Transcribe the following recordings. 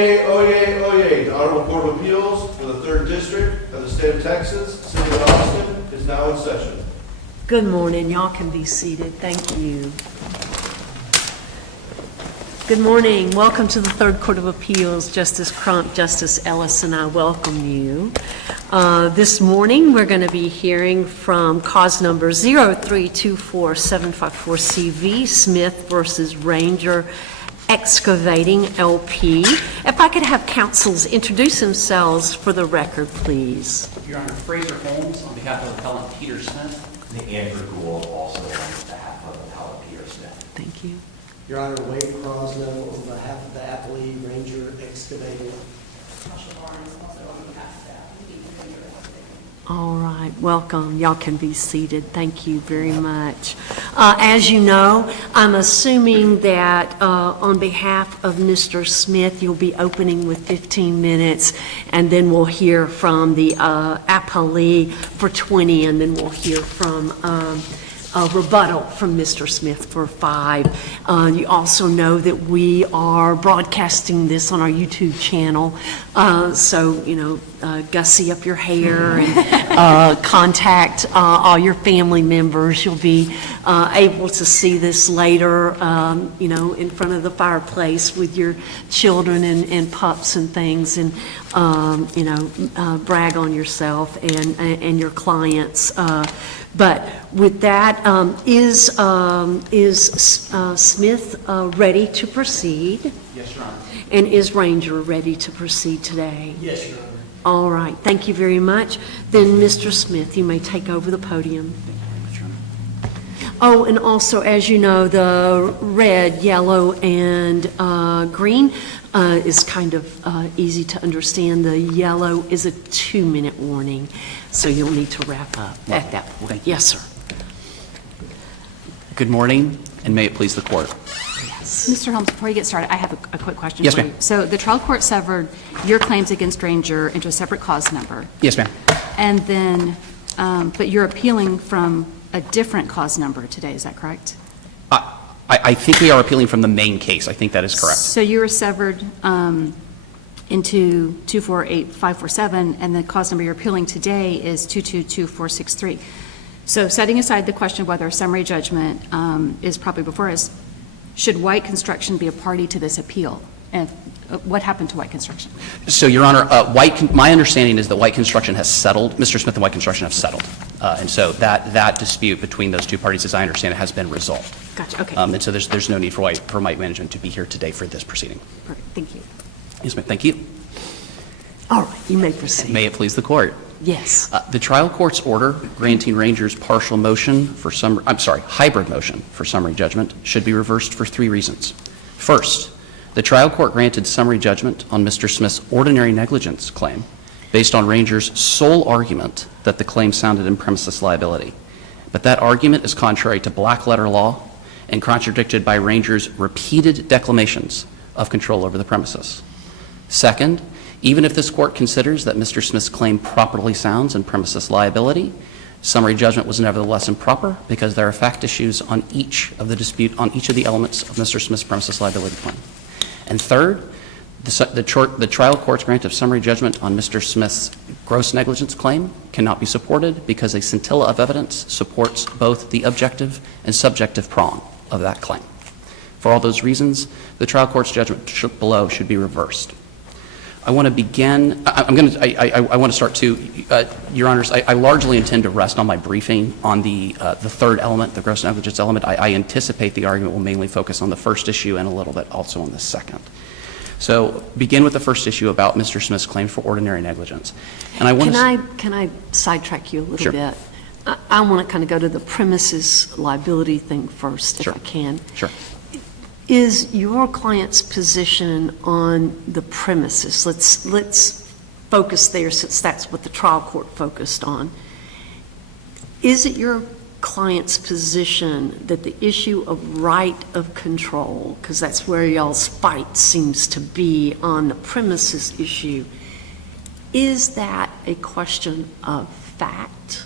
Oyez, oyez. The Honorable Court of Appeals for the 3rd District of the State of Texas, City of Austin, is now in session. Good morning. Y'all can be seated. Thank you. Good morning. Welcome to the 3rd Court of Appeals. Justice Crump, Justice Ellis, and I welcome you. This morning, we're going to be hearing from cause number 0324754CV, Smith versus Ranger Excavating LP. If I could have counsels introduce themselves for the record, please. Your Honor, Fraser Holmes on behalf of Appellant Peter Smith. And Andrew Gould, also on behalf of Appellant Peter Smith. Thank you. Your Honor, Wade Crosno on behalf of the Appellee Ranger Excavating. Tasha Barnes, also on behalf of the Appellee Ranger Excavating. All right, welcome. Y'all can be seated. Thank you very much. As you know, I'm assuming that on behalf of Mr. Smith, you'll be opening with 15 minutes, and then we'll hear from the appellee for 20, and then we'll hear from a rebuttal from Mr. Smith for 5. You also know that we are broadcasting this on our YouTube channel, so, you know, gussy up your hair and contact all your family members. You'll be able to see this later, you know, in front of the fireplace with your children and pups and things, and, you know, brag on yourself and your clients. But with that, is Smith ready to proceed? Yes, Your Honor. And is Ranger ready to proceed today? Yes, Your Honor. All right, thank you very much. Then, Mr. Smith, you may take over the podium. Thank you very much, Your Honor. Oh, and also, as you know, the red, yellow, and green is kind of easy to understand. The yellow is a 2-minute warning, so you'll need to wrap up at that point. Thank you. Yes, sir. Good morning, and may it please the court. Mr. Holmes, before you get started, I have a quick question Yes, for ma'am. you. So the trial court severed your claims against Ranger into a separate cause number, Yes, ma'am. and then, but you're appealing from a different cause number today, is that correct? I think we are appealing from the main case. I think that is correct. So you were severed into 248547, and the cause number you're appealing today is 222463. So setting aside the question of whether a summary judgment is properly before us, should White Construction be a party to this appeal? And what happened to White Construction? So, Your Honor, my understanding is that White Construction has settled. Mr. Smith and White Construction have settled. And so that dispute between those two parties, as I understand it, has been resolved. Gotcha, okay. And so there's no need for White Management to be here today for this proceeding. Perfect, thank you. Yes, ma'am. Thank you. All right, you may proceed. May it please the court. Yes. The trial court's order granting Ranger's hybrid motion for summary judgment should be reversed for 3 reasons. First, the trial court granted summary judgment on Mr. Smith's ordinary negligence claim based on Ranger's sole argument that the claim sounded in premises liability. But that argument is contrary to black-letter law and contradicted by Ranger's repeated declamations of control over the premises. Second, even if this court considers that Mr. Smith's claim properly sounds in premises liability, summary judgment was nevertheless improper because there are fact issues on each of the elements of Mr. Smith's premises liability claim. And third, the trial court's grant of summary judgment on Mr. Smith's gross negligence claim cannot be supported because a scintilla of evidence supports both the objective and subjective prong of that claim. For all those reasons, the trial court's judgment below should be reversed. I want to begin, I want to start too, Your Honors, I largely intend to rest on my briefing on the third element, the gross negligence element. I anticipate the argument will mainly focus on the first issue and a little bit also on the second. So begin with the first issue about Mr. Smith's claim for ordinary negligence. And I want Can I sidetrack you a little Sure. bit? I want to kind of go to the premises liability thing first, Sure. if I can. Sure. Is your client's position on the premises, let's focus there since that's what the trial court focused on. Is it your client's position that the issue of right of control, because that's where y'all's fight seems to be on the premises issue, is that a question of fact,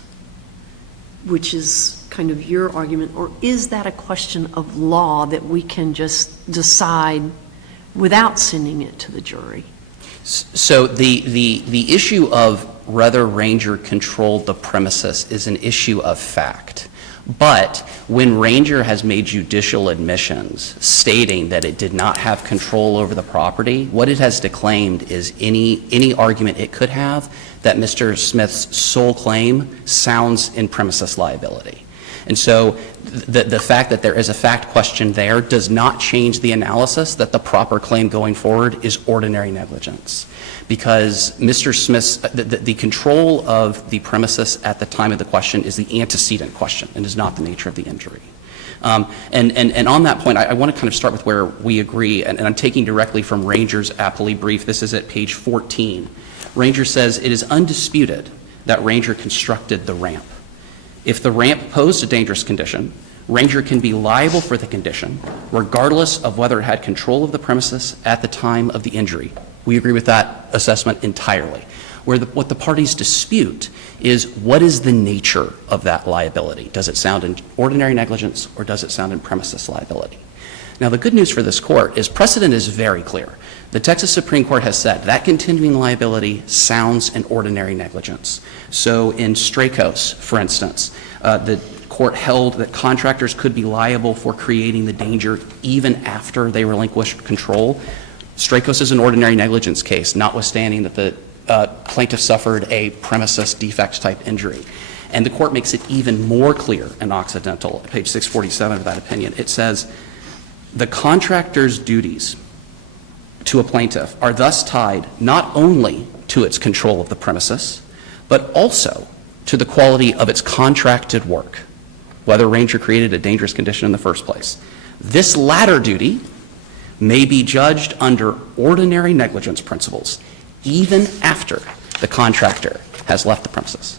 which is kind of your argument, or is that a question of law that we can just decide without sending it to the jury? So the issue of whether Ranger controlled the premises is an issue of fact. But when Ranger has made judicial admissions stating that it did not have control over the property, what it has declaimed is any argument it could have that Mr. Smith's sole claim sounds in premises liability. And so the fact that there is a fact question there does not change the analysis that the proper claim going forward is ordinary negligence. Because Mr. Smith's, the control of the premises at the time of the question is the antecedent question and is not the nature of the injury. And on that point, I want to kind of start with where we agree, and I'm taking directly from Ranger's appellee brief. This is at page 14. Ranger says, "It is undisputed that Ranger constructed the ramp. If the ramp posed a dangerous condition, Ranger can be liable for the condition regardless of whether it had control of the premises at the time of the injury." We agree with that assessment entirely. What the parties dispute is what is the nature of that liability? Does it sound in ordinary negligence or does it sound in premises liability? Now, the good news for this court is precedent is very clear. The Texas Supreme Court has said that continuing liability sounds in ordinary negligence. So in Strakos, for instance, the court held that contractors could be liable for creating the danger even after they relinquished control. Strakos is an ordinary negligence case, notwithstanding that the plaintiff suffered a premises defect type injury. And the court makes it even more clear in Occidental, at page 647 of that opinion. It says, "The contractor's duties to a plaintiff are thus tied not only to its control of the premises, but also to the quality of its contracted work, whether Ranger created a dangerous condition in the first place. This latter duty may be judged under ordinary negligence principles, even after the contractor has left the premises."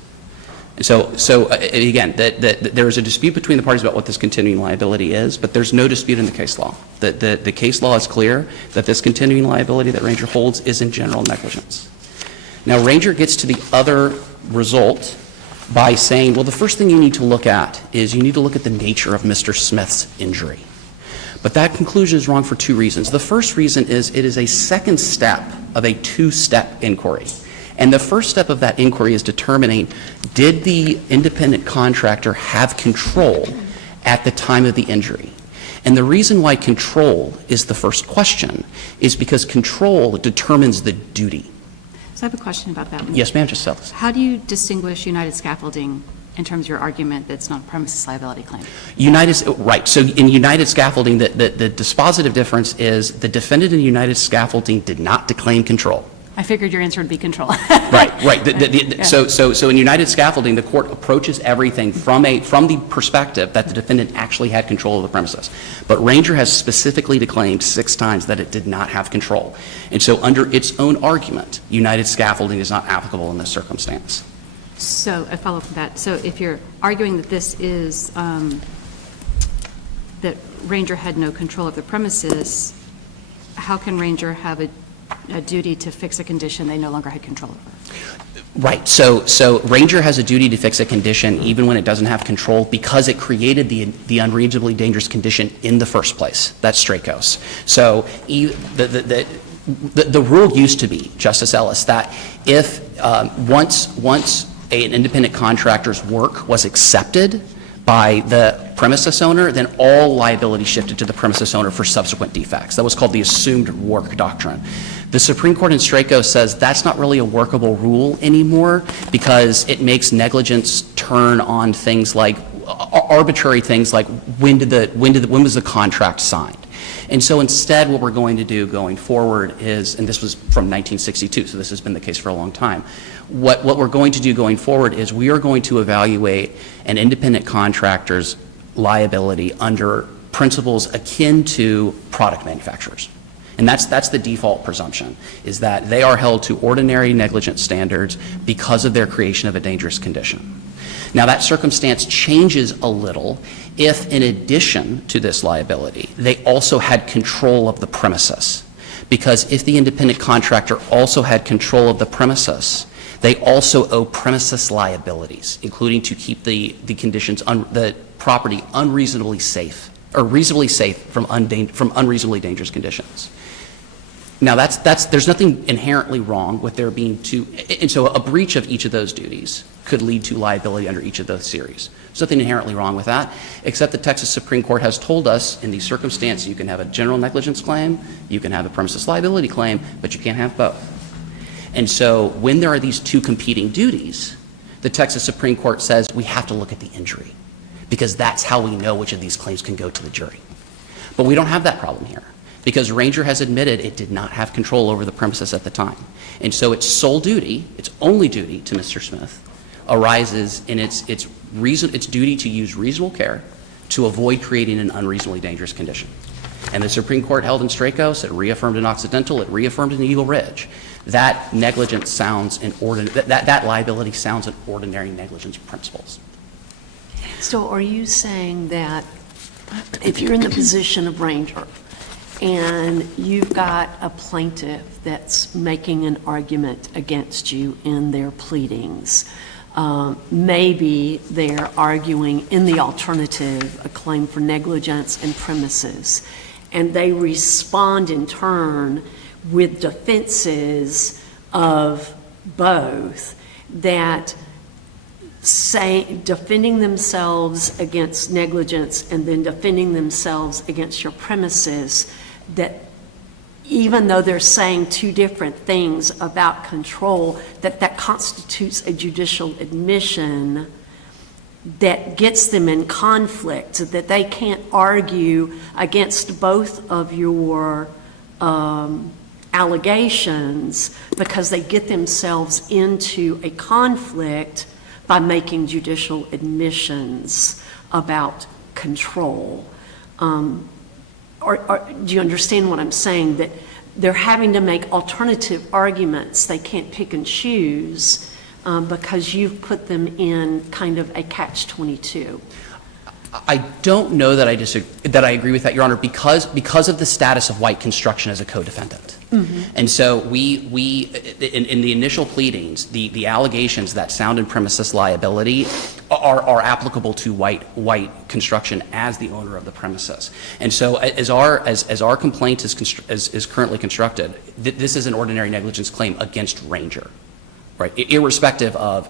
So again, there is a dispute between the parties about what this continuing liability is, but there's no dispute in the case law. The case law is clear that this continuing liability that Ranger holds is in general negligence. Now, Ranger gets to the other result by saying, well, the first thing you need to look at is you need to look at the nature of Mr. Smith's injury. But that conclusion is wrong for two reasons. The first reason is it is a second step of a two-step inquiry. And the first step of that inquiry is determining, did the independent contractor have control at the time of the injury? And the reason why control is the first question is because control determines the duty. So I have a question about that. Yes, ma'am, just tell us. How do you distinguish United Scaffolding in terms of your argument that's not a premises liability claim? Right. So in United Scaffolding, the dispositive difference is the defendant in United Scaffolding did not declaim control. I figured your answer would be control. Right. Yeah. So in United Scaffolding, the court approaches everything from the perspective that the defendant actually had control of the premises. But Ranger has specifically declaimed 6 times that it did not have control. And so under its own argument, United Scaffolding is not applicable in this circumstance. So I follow up with that. So if you're arguing that this is, that Ranger had no control of the premises, how can Ranger have a duty to fix a condition they no longer had control over? Right. So Ranger has a duty to fix a condition even when it doesn't have control because it created the unreasonably dangerous condition in the first place. That's Strakos. So the rule used to be, Justice Ellis, that if once an independent contractor's work was accepted by the premises owner, then all liability shifted to the premises owner for subsequent defects. That was called the assumed work doctrine. The Supreme Court in Strakos says that's not really a workable rule anymore because it makes negligence turn on things like arbitrary things like when was the contract signed. And so instead what we're going to do going forward is, and this was from 1962, so this has been the case for a long time, what we're going to do going forward is we are going to evaluate an independent contractor's liability under principles akin to product manufacturers. And that's the default presumption, is that they are held to ordinary negligence standards because of their creation of a dangerous condition. Now, that circumstance changes a little if, in addition to this liability, they also had control of the premises. Because if the independent contractor also had control of the premises, they also owe premises liabilities, including to keep the conditions, the property unreasonably safe, or reasonably safe from unreasonably dangerous conditions. Now, there's nothing inherently wrong with there being two, and so a breach of each of those duties could lead to liability under each of those series. There's nothing inherently wrong with that, except the Texas Supreme Court has told us in these circumstances you can have a general negligence claim, you can have a premises liability claim, but you can't have both. And so when there are these two competing duties, the Texas Supreme Court says we have to look at the injury, because that's how we know which of these claims can go to the jury. But we don't have that problem here, because Ranger has admitted it did not have control over the premises at the time. And so its sole duty, its only duty to Mr. Smith, arises in its duty to use reasonable care to avoid creating an unreasonably dangerous condition. And the Supreme Court held in Stracos, it reaffirmed in Occidental, it reaffirmed in Eagle Ridge. That negligence sounds in that liability sounds in ordinary negligence principles. So are you saying that if you're in the position of Ranger and you've got a plaintiff that's making an argument against you in their pleadings, maybe they're arguing in the alternative a claim for negligence and premises, and they respond in turn with defenses of both, that say defending themselves against negligence and then defending themselves against your premises, that even though they're saying two different things about control, that constitutes a judicial admission that gets them in conflict, that they can't argue against both of your allegations because they get themselves into a conflict by making judicial admissions about control. Or do you understand what I'm saying? That they're having to make alternative arguments. They can't pick and choose because you've put them in kind of a catch-22. I don't know that I agree with that, Your Honor, because of the status of White Construction as a co-defendant. Mm-hmm. And so we in the initial pleadings, the allegations that sound in premises liability are applicable to White Construction as the owner of the premises. And so as our complaint is currently constructed, this is an ordinary negligence claim against Ranger, right, irrespective of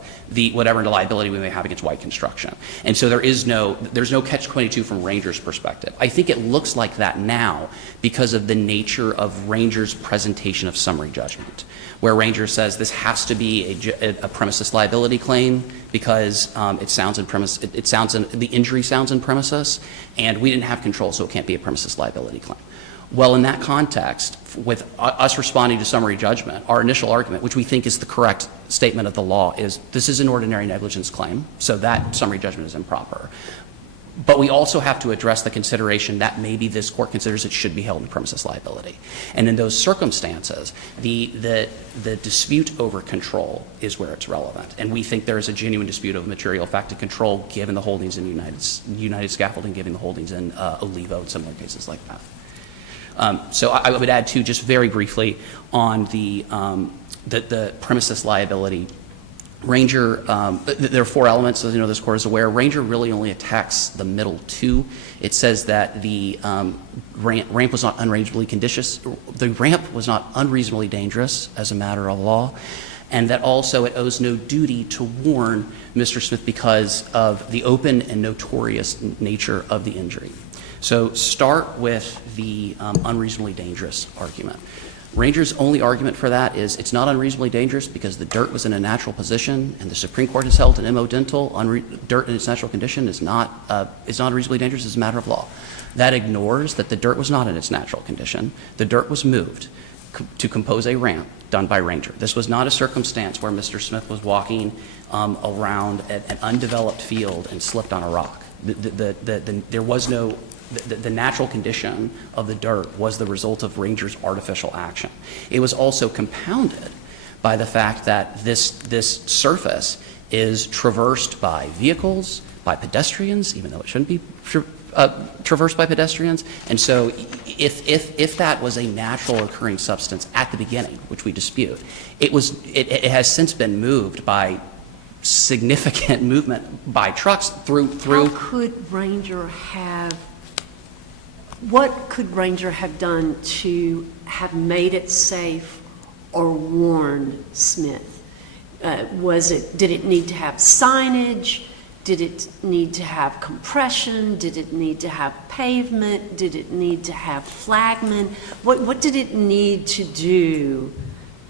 whatever liability we may have against White Construction. And so there's no catch-22 from Ranger's perspective. I think it looks like that now because of the nature of Ranger's presentation of summary judgment, where Ranger says this has to be a premises liability claim because the injury sounds in premises, and we didn't have control, so it can't be a premises liability claim. Well, in that context, with us responding to summary judgment, our initial argument, which we think is the correct statement of the law, is this is an ordinary negligence claim, so that summary judgment is improper. But we also have to address the consideration that maybe this court considers it should be held in premises liability. And in those circumstances, the dispute over control is where it's relevant. And we think there is a genuine dispute of material fact and control given the holdings in United Scaffolding, given the holdings in Olivo and similar cases like that. So I would add, too, just very briefly on the premises liability. Ranger, there are four elements, as you know, this court is aware. Ranger really only attacks the middle two. It says that the ramp was not unreasonably conditions. The ramp was not unreasonably dangerous as a matter of law, and that also it owes no duty to warn Mr. Smith because of the open and notorious nature of the injury. So start with the unreasonably dangerous argument. Ranger's only argument for that is it's not unreasonably dangerous because the dirt was in a natural position, and the Supreme Court has held in M.O. Dental, dirt in its natural condition is not unreasonably dangerous as a matter of law. That ignores that the dirt was not in its natural condition. The dirt was moved to compose a ramp done by Ranger. This was not a circumstance where Mr. Smith was walking around an undeveloped field and slipped on a rock. There was no... The natural condition of the dirt was the result of Ranger's artificial action. It was also compounded by the fact that this surface is traversed by vehicles, by pedestrians, even though it shouldn't be traversed by pedestrians. And so if that was a natural occurring substance at the beginning, which we dispute, it has since been moved by significant movement by trucks through. How could Ranger have What could Ranger have done to have made it safe or warned Smith? Did it need to have signage? Did it need to have compression? Did it need to have pavement? Did it need to have flagmen? What did it need to do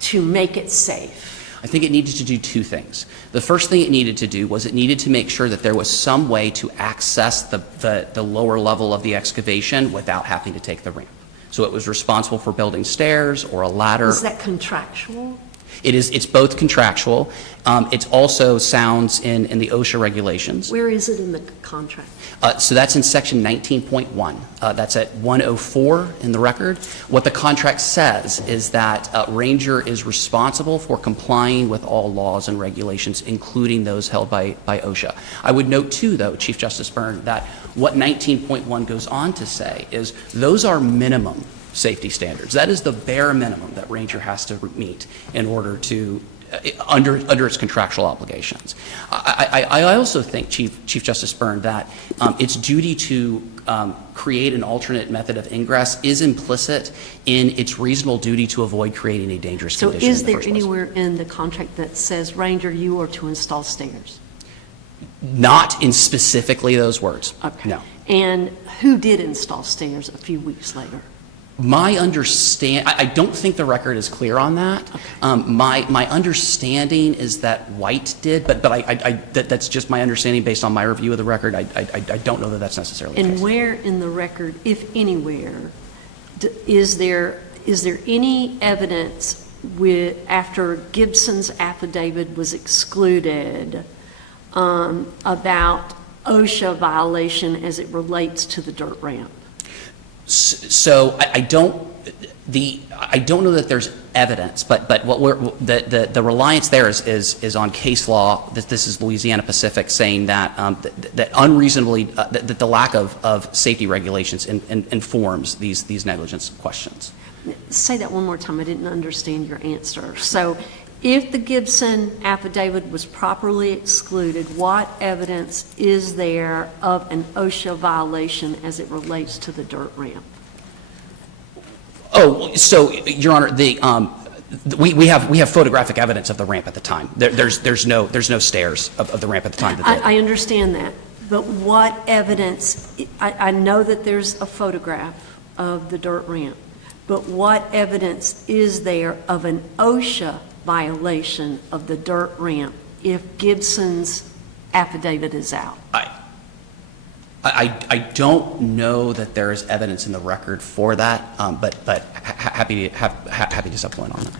to make it safe? I think it needed to do two things. The first thing it needed to do was it needed to make sure that there was some way to access the lower level of the excavation without having to take the ramp. So it was responsible for building stairs or a ladder. Is that contractual? It's both contractual. It also sounds in the OSHA regulations. Where is it in the contract? So that's in section 19.1. That's at 104 in the record. What the contract says is that Ranger is responsible for complying with all laws and regulations, including those held by OSHA. I would note too, though, Chief Justice Byrne, that what 19.1 goes on to say is those are minimum safety standards. That is the bare minimum that Ranger has to meet in order to under its contractual obligations. I also think, Chief Justice Byrne, that its duty to create an alternate method of ingress is implicit in its reasonable duty to avoid creating a dangerous So condition. is in the there first place. anywhere in the contract that says, Ranger, you are to install stairs? Not in specifically those words. Okay. No. And who did install stairs a few weeks later? My I don't think the record is clear on that. My understanding is that White did, but that's just my understanding based on my review of the record. I don't know that that's necessarily the And case. where in the record, if anywhere, is there any evidence after Gibson's affidavit was excluded about OSHA violation as it relates to the dirt ramp? So I don't know that there's evidence, but what the reliance there is on case law. This is Louisiana Pacific saying that that unreasonably that the lack of safety regulations informs these negligence questions. Say that one more time. I didn't understand your answer. So if the Gibson affidavit was properly excluded, what evidence is there of an OSHA violation as it relates to the dirt ramp? Oh, so Your Honor, we have photographic evidence of the ramp at the time. There's no stairs of the ramp at the time. I understand that, but what evidence? I know that there's a photograph of the dirt ramp, but what evidence is there of an OSHA violation of the dirt ramp if Gibson's affidavit is out? I don't know that there is evidence in the record for that, but happy to supplement on that.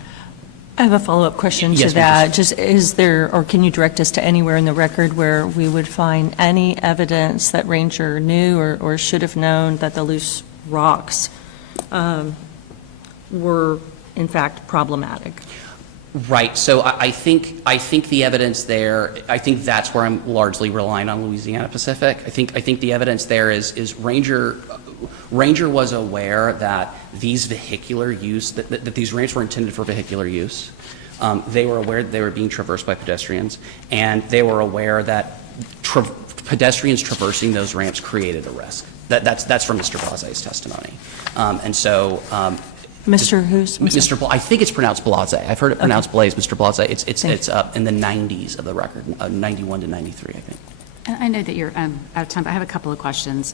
I have a follow-up question Yes, to ma'am. that. Just is there, or can you direct us to anywhere in the record where we would find any evidence that Ranger knew or should have known that the loose rocks were in fact problematic? Right. So I think the evidence there, I think that's where I'm largely relying on Louisiana Pacific. I think the evidence there is Ranger was aware that these vehicular use, that these ramps were intended for vehicular use. They were aware that they were being traversed by pedestrians, and they were aware that pedestrians traversing those ramps created a risk. That's from Mr. Blase's testimony. And so Mr. Who's? Mr. I think it's pronounced Blase. I've heard it pronounced Blaze, Mr. Blase. It's up in the 90s of the record, 91 to 93, I think. And I know that you're out of time, but I have a couple of questions.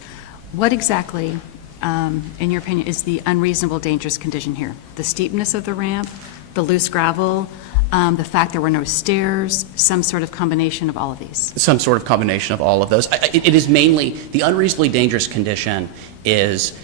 What exactly, in your opinion, is the unreasonable dangerous condition here? The steepness of the ramp, the loose gravel, the fact there were no stairs, some sort of combination of all of these? Some sort of combination of all of those. It is mainly, the unreasonably dangerous condition is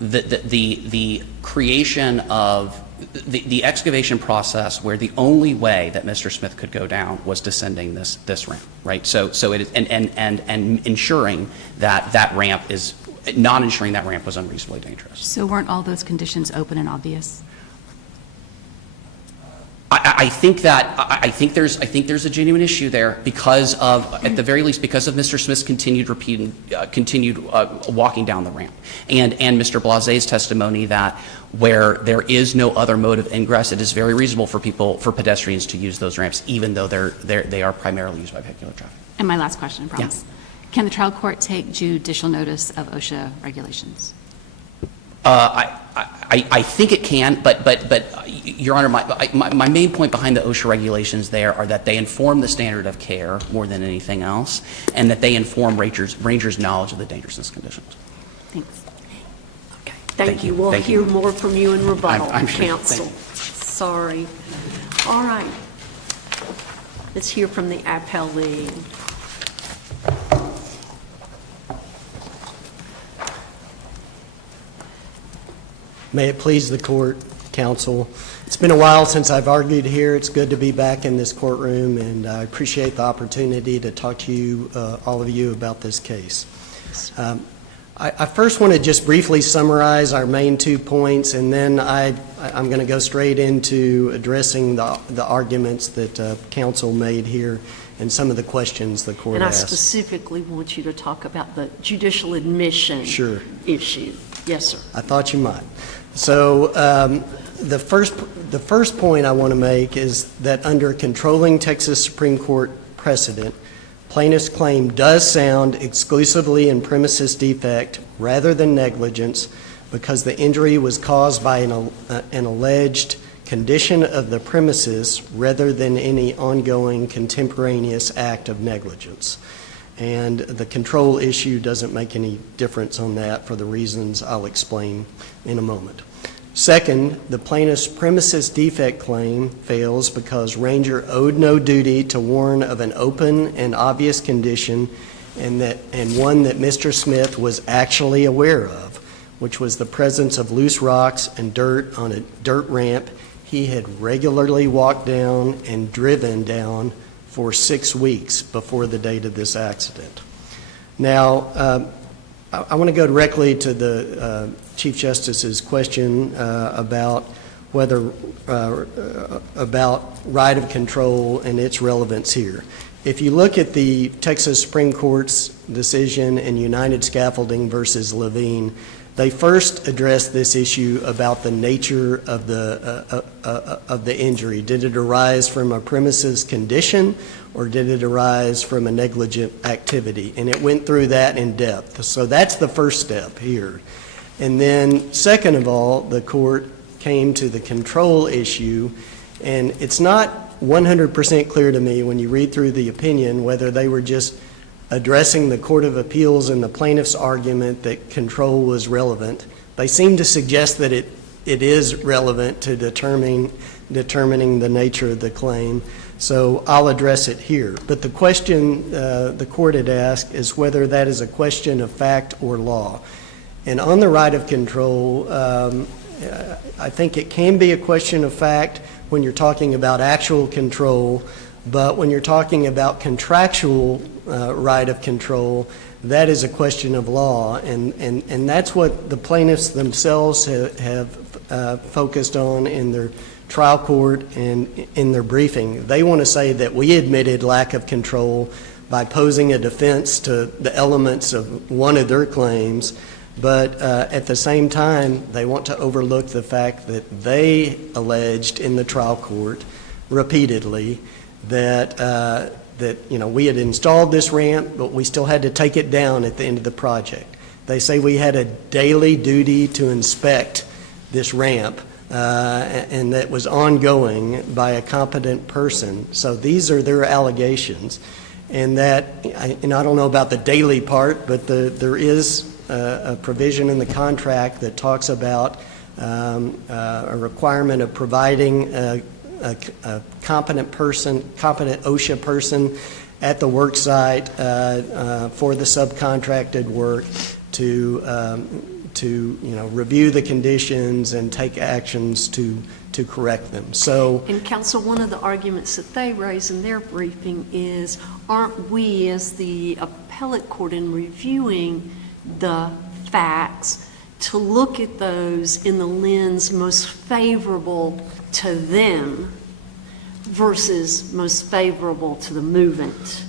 the creation of the excavation process where the only way that Mr. Smith could go down was descending this ramp, right? So it is, and ensuring that ramp is, not ensuring that ramp was unreasonably dangerous. So weren't all those conditions open and obvious? I think there's a genuine issue there because of, at the very least, because of Mr. Smith's continued walking down the ramp, and Mr. Blase's testimony that where there is no other mode of ingress, it is very reasonable for pedestrians to use those ramps, even though they are primarily used by vehicular traffic. And my last question, I promise. Can the trial court take judicial notice of OSHA regulations? I think it can, but Your Honor, my main point behind the OSHA regulations there are that they inform the standard of care more than anything else, and that they inform rangers' knowledge of the dangerousness conditions. Thanks. Okay, thank you. you. We'll Thank hear you. more from you in rebuttal, I'm sure. counsel. Sorry. All right. Let's hear from the appellee. May it please the court, counsel. It's been a while since I've argued here. It's good to be back in this courtroom, and I appreciate the opportunity to talk to you, all of you, about this case. I first want to just briefly summarize our main 2 points, and then I'm going to go straight into addressing the arguments that counsel made here and some of the questions the court And I asked. specifically want you to talk about the judicial admission Sure. issue. Yes, sir. I thought you might. So the first point I want to make is that under controlling Texas Supreme Court precedent, plaintiff's claim does sound exclusively in premises defect rather than negligence because the injury was caused by an alleged condition of the premises rather than any ongoing contemporaneous act of negligence. And the control issue doesn't make any difference on that for the reasons I'll explain in a moment. Second, the plaintiff's premises defect claim fails because Ranger owed no duty to warn of an open and obvious condition and one that Mr. Smith was actually aware of, which was the presence of loose rocks and dirt on a dirt ramp he had regularly walked down and driven down for 6 weeks before the date of this accident. Now, I want to go directly to the Chief Justice's question about whether about right of control and its relevance here. If you look at the Texas Supreme Court's decision in United Scaffolding versus Levine, they first addressed this issue about the nature of the injury. Did it arise from a premises condition or did it arise from a negligent activity? And it went through that in depth. So that's the first step here. And then second of all, the court came to the control issue, and it's not 100% clear to me when you read through the opinion whether they were just addressing the Court of Appeals and the plaintiff's argument that control was relevant. They seem to suggest that it is relevant to determining the nature of the claim. So I'll address it here. But the question the court had asked is whether that is a question of fact or law. And on the right of control, I think it can be a question of fact when you're talking about actual control, but when you're talking about contractual right of control, that is a question of law, and that's what the plaintiffs themselves have focused on in their trial court and in their briefing. They want to say that we admitted lack of control by posing a defense to the elements of one of their claims, but at the same time, they want to overlook the fact that they alleged in the trial court repeatedly that we had installed this ramp, but we still had to take it down at the end of the project. They say we had a daily duty to inspect this ramp, and that was ongoing by a competent person. So these are their allegations, and that, I don't know about the daily part, but there is a provision in the contract that talks about a requirement of providing a competent OSHA person at the work site for the subcontracted work to review the conditions and take actions to correct them. So, And counsel, one of the arguments that they raise in their briefing is, aren't we as the appellate court in reviewing the facts to look at those in the lens most favorable to them versus most favorable to the movement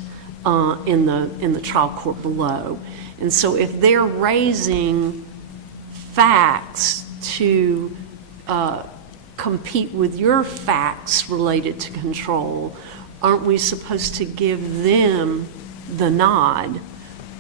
in the trial court below? And so if they're raising facts to compete with your facts related to control, aren't we supposed to give them the nod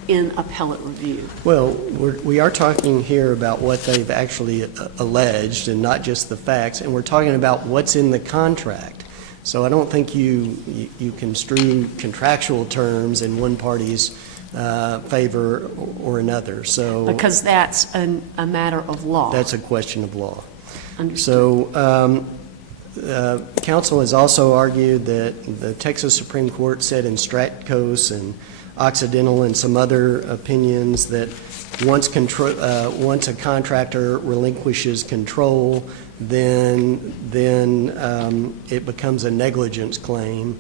in appellate review? Well, we are talking here about what they've actually alleged and not just the facts, and we're talking about what's in the contract. So I don't think you construe contractual terms in one party's favor or another, so. Because that's a matter of law. That's a question of law. Understood. So, counsel has also argued that the Texas Supreme Court said in Stratcos and Occidental and some other opinions that once a contractor relinquishes control, then it becomes a negligence claim,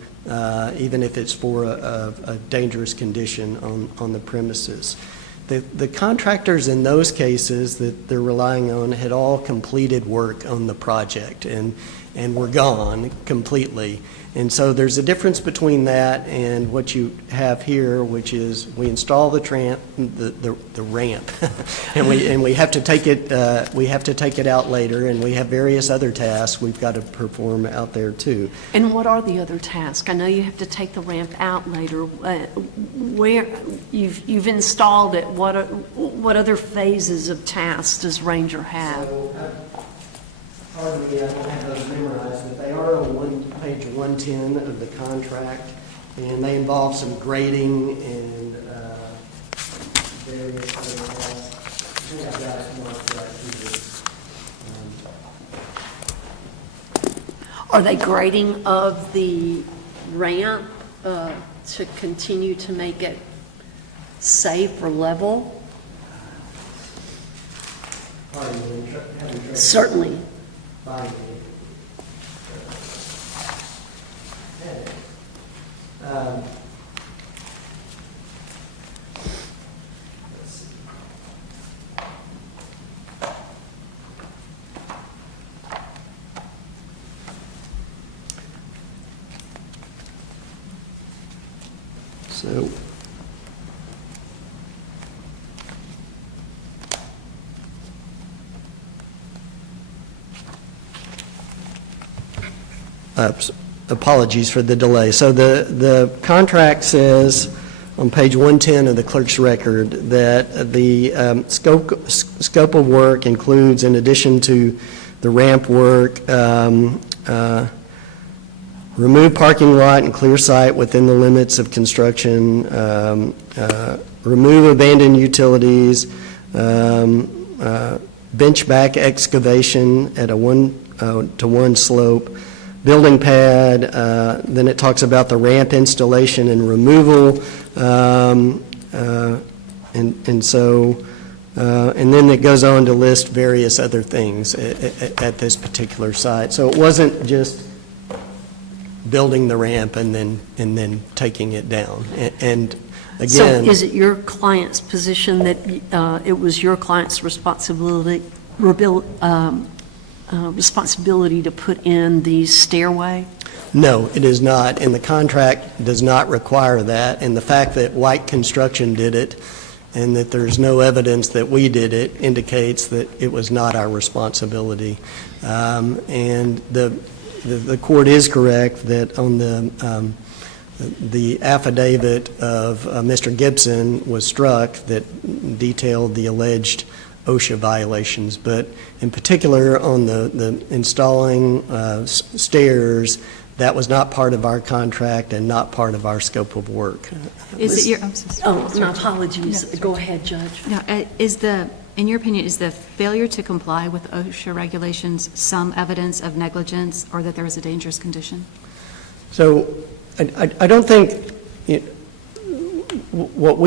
even if it's for a dangerous condition on the premises. The contractors in those cases that they're relying on had all completed work on the project and were gone completely. And so there's a difference between that and what you have here, which is we install the ramp, and we have to take it out later, and we have various other tasks we've got to perform out there too. And what are the other tasks? I know you have to take the ramp out later. Where you've installed it, what other phases of tasks does Ranger have? Pardon me, I don't have those memorized, but they are on page 110 of the contract, and they involve some grading and various other tasks. I think I've got it marked right here. Are they grading of the ramp to continue to make it safe or level? Pardon me, having trouble Certainly. finding it. Let's see. So, apologies for the delay. So the contract says on page 110 of the clerk's record that the scope of work includes, in addition to the ramp work, remove parking lot and clear site within the limits of construction, remove abandoned utilities, bench back excavation at a 1-to-1 slope, building pad, then it talks about the ramp installation and removal, and then it goes on to list various other things at this particular site. So it wasn't just building the ramp and then taking it down. And So again, is it your client's position that it was your client's responsibility to put in the stairway? no, it is not, and the contract does not require that. And the fact that White Construction did it and that there's no evidence that we did it indicates that it was not our responsibility. And the court is correct that on the affidavit of Mr. Gibson was struck that detailed the alleged OSHA violations, but in particular on the installing stairs, that was not part of our contract and not part of our scope of work. Is it your, I'm so sorry. Oh, my apologies. Go ahead, Judge. No, in your opinion, is the failure to comply with OSHA regulations some evidence of negligence or that there was a dangerous condition? So I don't think, what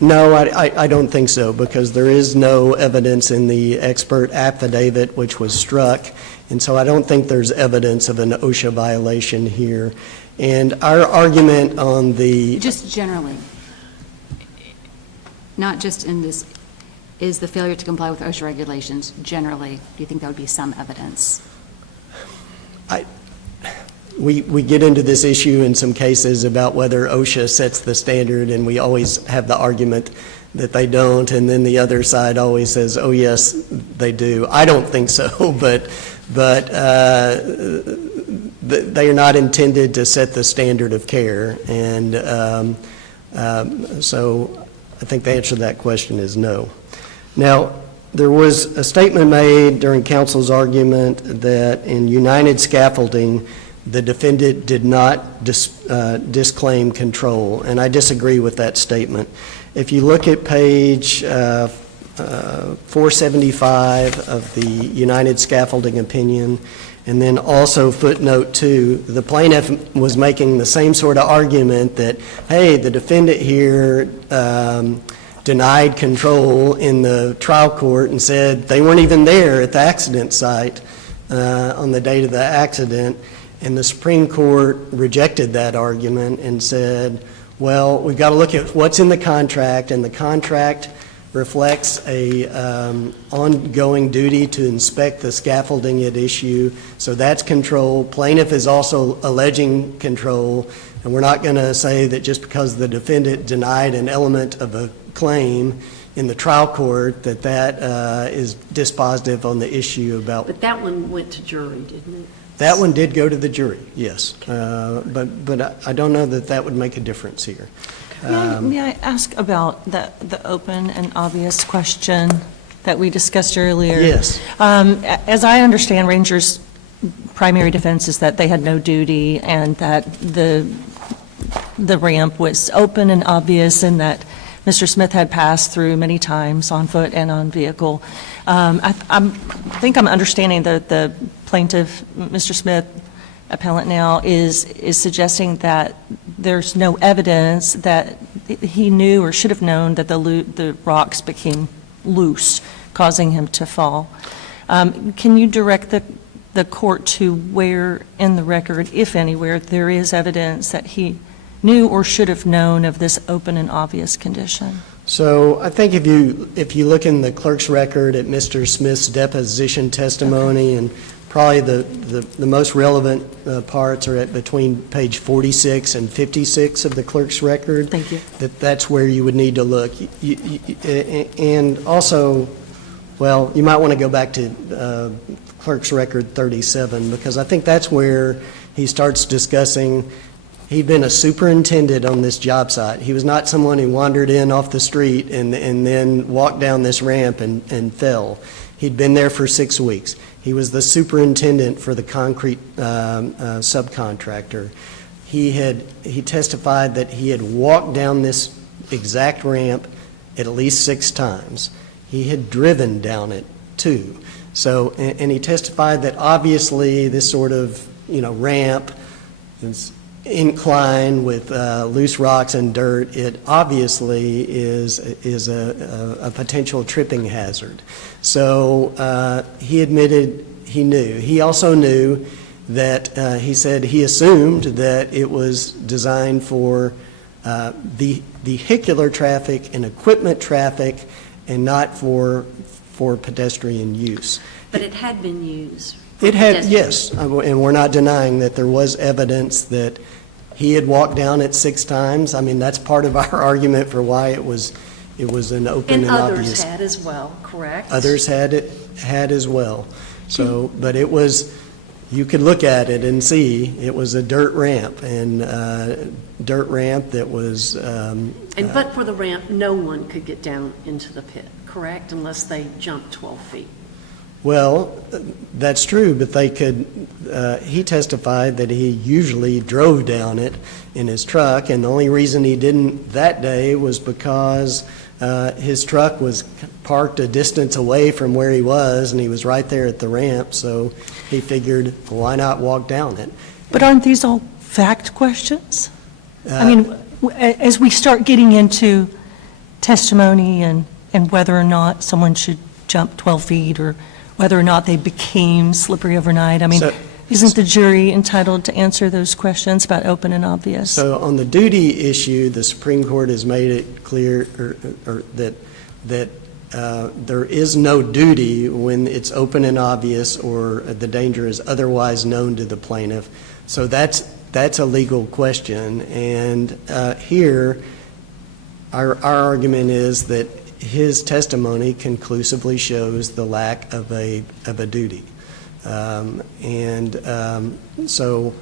I don't think so, because there is no evidence in the expert affidavit which was struck, and so I don't think there's evidence of an OSHA violation here. And our argument on the... Just generally, not just in this, is the failure to comply with OSHA regulations generally, do you think that would be some evidence? We get into this issue in some cases about whether OSHA sets the standard, and we always have the argument that they don't, and then the other side always says, oh, yes, they do. I don't think so, but they are not intended to set the standard of care. And so I think the answer to that question is no. Now, there was a statement made during counsel's argument that in United Scaffolding, the defendant did not disclaim control, and I disagree with that statement. If you look at page 475 of the United Scaffolding opinion, and then also footnote 2, the plaintiff was making the same sort of argument that, hey, the defendant here denied control in the trial court and said they weren't even there at the accident site on the date of the accident. And the Supreme Court rejected that argument and said, well, we've got to look at what's in the contract, and the contract reflects a ongoing duty to inspect the scaffolding at issue, so that's control. Plaintiff is also alleging control, and we're not going to say that just because the defendant denied an element of a claim in the trial court that is dispositive on the issue about. But that one went to jury, didn't it? That one did go to the jury, yes. But I don't know that that would make a difference here. May I ask about the open and obvious question that we discussed earlier? Yes. As I understand, Rangers' primary defense is that they had no duty and that the ramp was open and obvious and that Mr. Smith had passed through many times on foot and on vehicle. I think I'm understanding that the plaintiff, Mr. Smith, appellant now, is suggesting that there's no evidence that he knew or should have known that the rocks became loose, causing him to fall. Can you direct the court to where in the record, if anywhere, there is evidence that he knew or should have known of this open and obvious condition? So I think if you look in the clerk's record at Mr. Smith's deposition testimony, and probably the most relevant parts are at between page 46 and 56 of the clerk's record. Thank you. That's where you would need to look. And also, well, you might want to go back to clerk's record 37, because I think that's where he starts discussing. He'd been a superintendent on this job site. He was not someone who wandered in off the street and then walked down this ramp and fell. He'd been there for 6 weeks. He was the superintendent for the concrete subcontractor. He testified that he had walked down this exact ramp at least 6 times. He had driven down it too. So, and he testified that obviously this sort of, ramp is incline with loose rocks and dirt, it obviously is a potential tripping hazard. So he admitted he knew. He also knew that he said he assumed that it was designed for vehicular traffic and equipment traffic and not for pedestrian use. But it had been used. It had, yes, and we're not denying that there was evidence that he had walked down it 6 times. I mean, that's part of our argument for why it was an open and obvious. And others had as well, correct? Others had as well. So, but it was, you could look at it and see, it was a dirt ramp, and dirt ramp that was. But for the ramp, no one could get down into the pit, correct, unless they jumped 12 feet. Well, that's true, but they could, he testified that he usually drove down it in his truck, and the only reason he didn't that day was because his truck was parked a distance away from where he was, and he was right there at the ramp, so he figured, why not walk down it? But aren't these all fact questions? I mean, as we start getting into testimony and whether or not someone should jump 12 feet or whether or not they became slippery overnight, I mean, isn't the jury entitled to answer those questions about open and obvious? So on the duty issue, the Supreme Court has made it clear that there is no duty when it's open and obvious or the danger is otherwise known to the plaintiff. So that's a legal question. And here, our argument is that his testimony conclusively shows the lack of a duty. So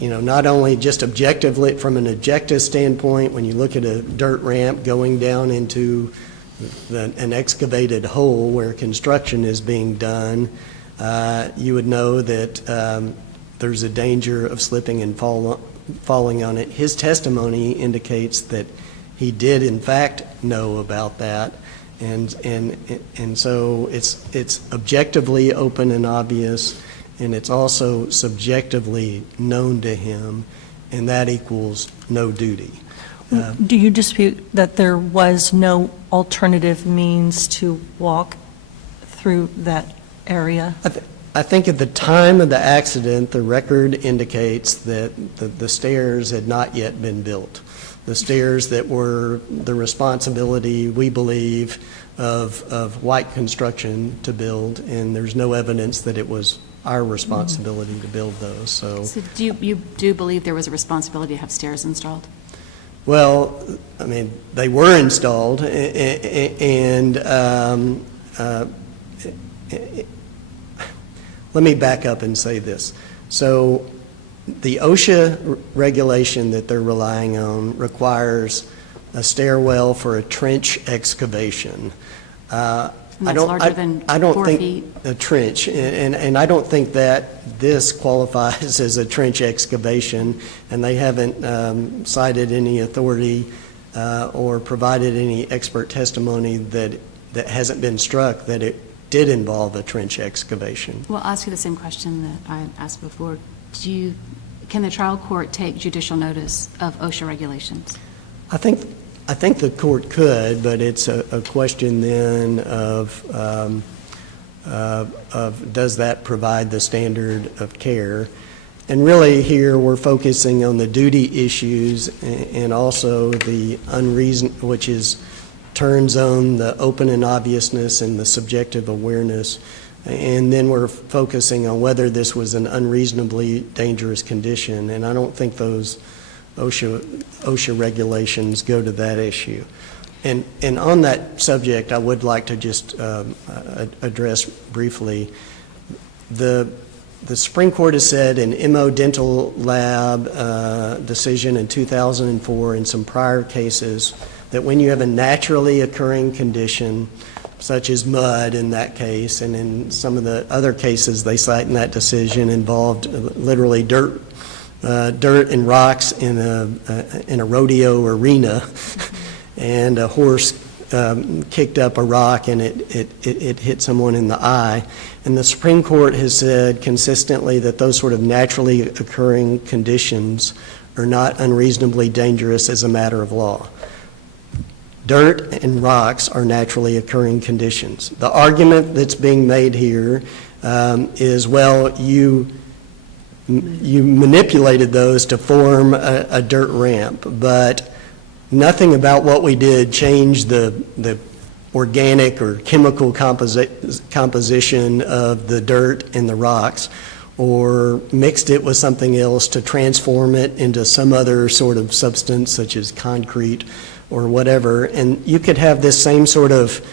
not only just objectively, from an objective standpoint, when you look at a dirt ramp going down into an excavated hole where construction is being done, you would know that there's a danger of slipping and falling on it. His testimony indicates that he did in fact know about that, and so it's objectively open and obvious, and it's also subjectively known to him, and that equals no duty. Do you dispute that there was no alternative means to walk through that area? I think at the time of the accident, the record indicates that the stairs had not yet been built. The stairs that were the responsibility, we believe, of White Construction to build, and there's no evidence that it was our responsibility to build those, so. So you do believe there was a responsibility to have stairs installed? Well, I mean, they were installed, and let me back up and say this. So the OSHA regulation that they're relying on requires a stairwell for a trench excavation. And that's larger than 4 feet? A trench, and I don't think that this qualifies as a trench excavation, and they haven't cited any authority or provided any expert testimony that hasn't been struck that it did involve a trench excavation. Well, I'll ask you the same question that I asked before. Can the trial court take judicial notice of OSHA regulations? I think the court could, but it's a question then of does that provide the standard of care? And really here we're focusing on the duty issues and also the which turns on the open and obviousness and the subjective awareness. And then we're focusing on whether this was an unreasonably dangerous condition. And I don't think those OSHA regulations go to that issue. And on that subject, I would like to just address briefly, the Supreme Court has said in MO Dental Lab decision in 2004 and some prior cases that when you have a naturally occurring condition, such as mud in that case, and in some of the other cases they cite in that decision involved literally dirt and rocks in a rodeo arena, and a horse kicked up a rock and it hit someone in the eye. And the Supreme Court has said consistently that those sort of naturally occurring conditions are not unreasonably dangerous as a matter of law. Dirt and rocks are naturally occurring conditions. The argument that's being made here is, well, you manipulated those to form a dirt ramp, but nothing about what we did changed the organic or chemical composition of the dirt and the rocks, or mixed it with something else to transform it into some other sort of substance such as concrete or whatever. And you could have this same sort of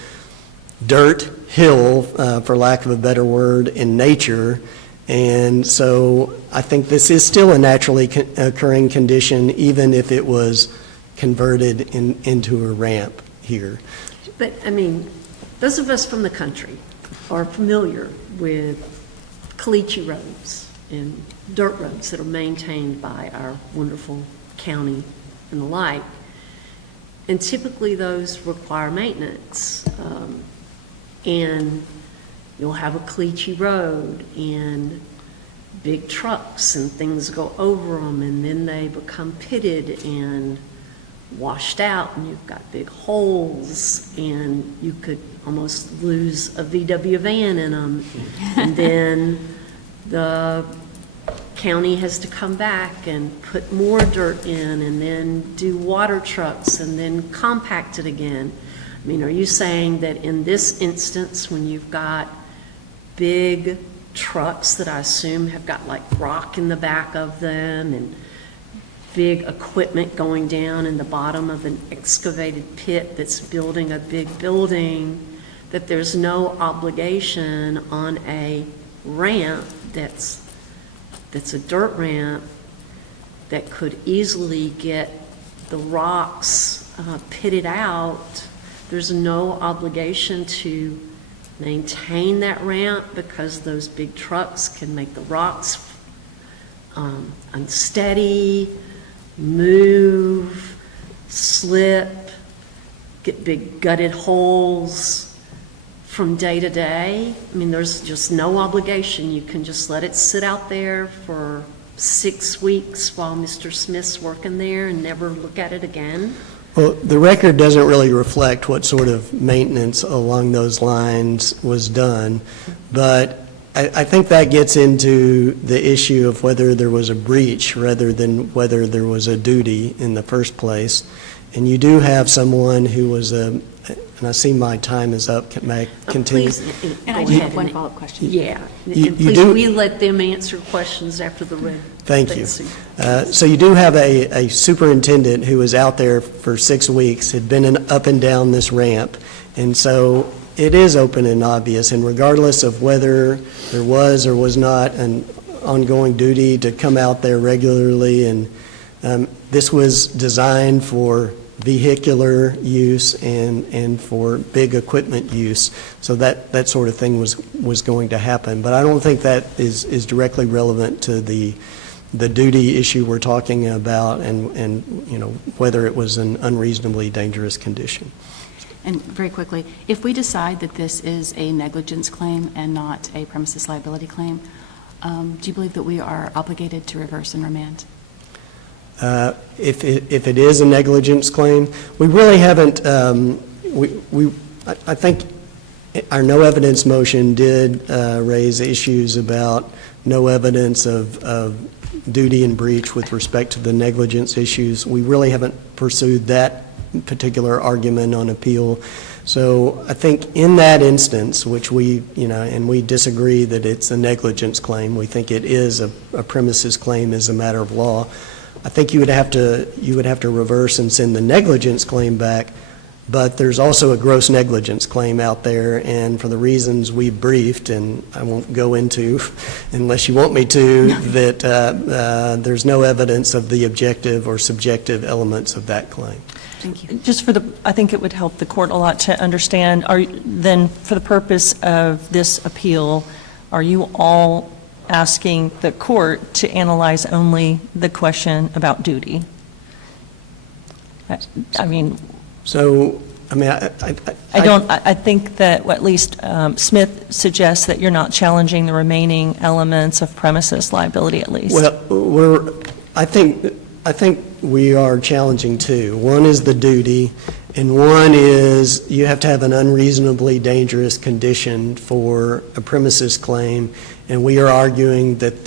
dirt hill, for lack of a better word, in nature. And so I think this is still a naturally occurring condition, even if it was converted into a ramp here. But, I mean, those of us from the country are familiar with caliche roads and dirt roads that are maintained by our wonderful county and the like. And typically those require maintenance. And you'll have a caliche road and big trucks and things go over them, and then they become pitted and washed out, and you've got big holes, and you could almost lose a VW van in them. And then the county has to come back and put more dirt in and then do water trucks and then compact it again. I mean, are you saying that in this instance, when you've got big trucks that I assume have got like rock in the back of them and big equipment going down in the bottom of an excavated pit that's building a big building, that there's no obligation on a ramp that's a dirt ramp that could easily get the rocks pitted out. There's no obligation to maintain that ramp because those big trucks can make the rocks unsteady, move, slip, get big gutted holes from day to day. I mean, there's just no obligation. You can just let it sit out there for 6 weeks while Mr. Smith's working there and never look at it again. Well, the record doesn't really reflect what sort of maintenance along those lines was done, but I think that gets into the issue of whether there was a breach rather than whether there was a duty in the first place. And you do have someone who was and I see my time is up. May I continue? Please, And I go do ahead. have one follow-up question. Yeah, You and please, do- we let them answer questions after the red. Thank you. thing. So you do have a superintendent who was out there for 6 weeks, had been up and down this ramp, and so it is open and obvious, and regardless of whether there was or was not an ongoing duty to come out there regularly, and this was designed for vehicular use and for big equipment use, so that sort of thing was going to happen. But I don't think that is directly relevant to the duty issue we're talking about and you know, whether it was an unreasonably dangerous condition. And very quickly, if we decide that this is a negligence claim and not a premises liability claim, do you believe that we are obligated to reverse and remand? If it is a negligence claim, we really haven't, I think our no evidence motion did raise issues about no evidence of duty and breach with respect to the negligence issues. We really haven't pursued that particular argument on appeal. So I think in that instance, which we, you know, and we disagree that it's a negligence claim, we think it is a premises claim as a matter of law. I think you would have to reverse and send the negligence claim back, but there's also a gross negligence claim out there, and for the reasons we briefed, and I won't go into unless you want me to, that there's no evidence of the objective or subjective elements of that claim. Thank you. Just I think it would help the court a lot to understand, then for the purpose of this appeal, are you all asking the court to analyze only the question about duty? I mean, So, I mean, I think that, well, at least Smith suggests that you're not challenging the remaining elements of premises liability, at least. Well, I think we are challenging two. One is the duty, and one is you have to have an unreasonably dangerous condition for a premises claim, and we are arguing that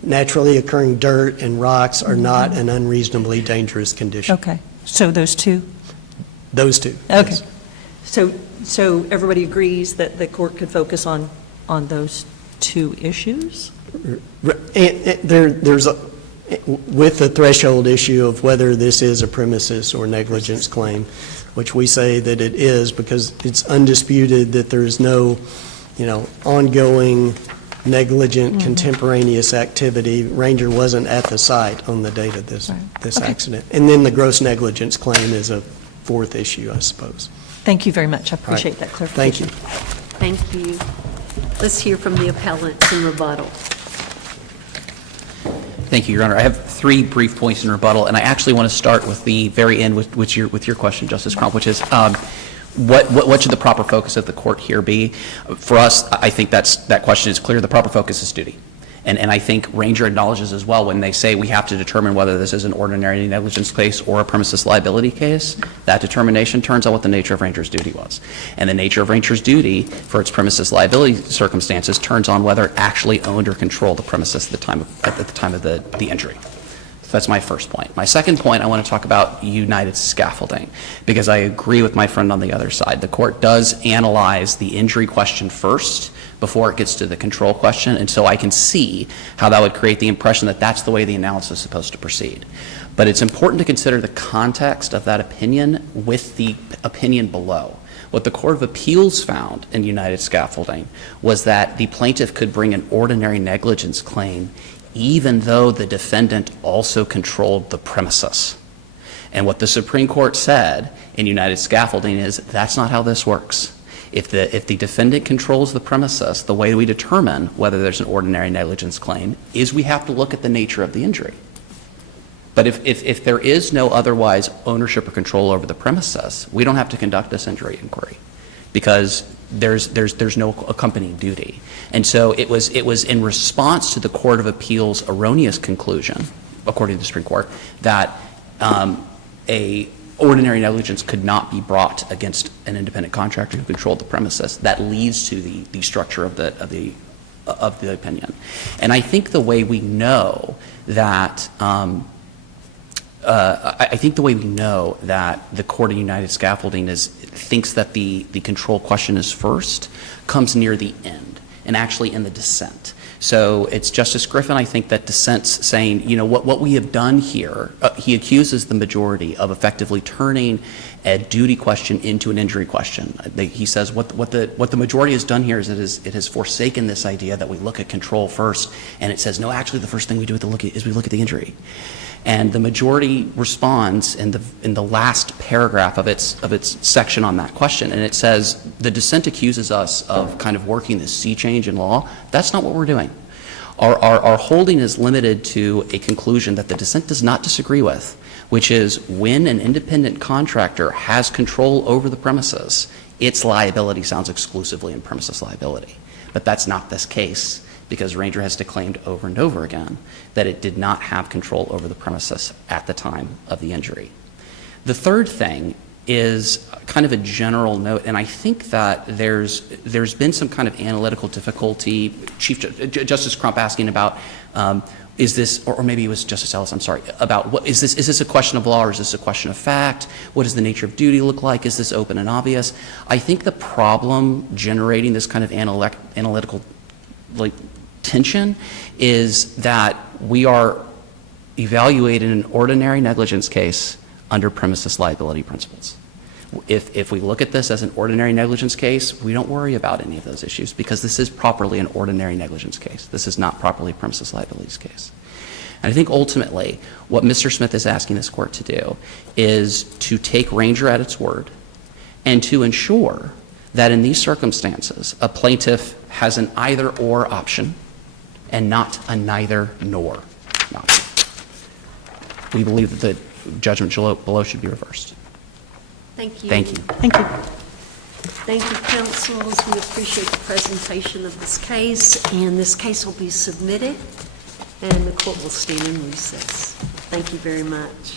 naturally occurring dirt and rocks are not an unreasonably dangerous condition. Okay, so those two? Those two. Okay. yes. So everybody agrees that the court could focus on those two issues? There's with the threshold issue of whether this is a premises or negligence claim, which we say that it is because it's undisputed that there is no, ongoing negligent contemporaneous activity. Ranger wasn't at the site on the date of this accident. And then the gross negligence claim is a fourth issue, I suppose. Thank you very much. I appreciate that Thank you. clarification. Thank you. Let's hear from the appellants in rebuttal. Thank you, Your Honor. I have 3 brief points in rebuttal, and I actually want to start with the very end with your question, Justice Crump, which is what should the proper focus of the court here be? For us, I think that question is clear. The proper focus is duty. And I think Ranger acknowledges as well when they say we have to determine whether this is an ordinary negligence case or a premises liability case, that determination turns on what the nature of Ranger's duty was. And the nature of Ranger's duty for its premises liability circumstances turns on whether it actually owned or controlled the premises at the time of the injury. So that's my first point. My second point, I want to talk about United Scaffolding, because I agree with my friend on the other side. The court does analyze the injury question first before it gets to the control question, and so I can see how that would create the impression that that's the way the analysis is supposed to proceed. But it's important to consider the context of that opinion with the opinion below. What the Court of Appeals found in United Scaffolding was that the plaintiff could bring an ordinary negligence claim even though the defendant also controlled the premises. And what the Supreme Court said in United Scaffolding is that's not how this works. If the defendant controls the premises, the way we determine whether there's an ordinary negligence claim is we have to look at the nature of the injury. But if there is no otherwise ownership or control over the premises, we don't have to conduct this injury inquiry because there's no accompanying duty. And so it was in response to the Court of Appeals' erroneous conclusion, according to the Supreme Court, that a ordinary negligence could not be brought against an independent contractor who controlled the premises. That leads to the structure of the opinion. And I think the way we know that the Court of United Scaffolding thinks that the control question is first comes near the end, and actually in the dissent. So it's Justice Griffin, I think, that dissents saying, what we have done here, he accuses the majority of effectively turning a duty question into an injury question. He says what the majority has done here is it has forsaken this idea that we look at control first, and it says, no, actually the first thing we do is we look at the injury. And the majority responds in the last paragraph of its section on that question, and it says the dissent accuses us of kind of working this sea change in law. That's not what we're doing. Our holding is limited to a conclusion that the dissent does not disagree with, which is when an independent contractor has control over the premises, its liability sounds exclusively in premises liability. But that's not this case, because Ranger has declaimed over and over again that it did not have control over the premises at the time of the injury. The third thing is kind of a general note, and I think that there's been some kind of analytical difficulty. Justice Crump asking about is this, or maybe it was Justice Ellis, I'm sorry, about is this a question of law or is this a question of fact? What does the nature of duty look like? Is this open and obvious? I think the problem generating this kind of analytical tension is that we are evaluating an ordinary negligence case under premises liability principles. If we look at this as an ordinary negligence case, we don't worry about any of those issues because this is properly an ordinary negligence case. This is not properly a premises liabilities case. And I think ultimately what Mr. Smith is asking this court to do is to take Ranger at its word and to ensure that in these circumstances a plaintiff has an either-or option and not a neither-nor option. We believe that the judgment below should be reversed. Thank you. Thank you. Thank you. Thank you, counsels. We appreciate the presentation of this case, and this case will be submitted, and the court will stand in recess. Thank you very much.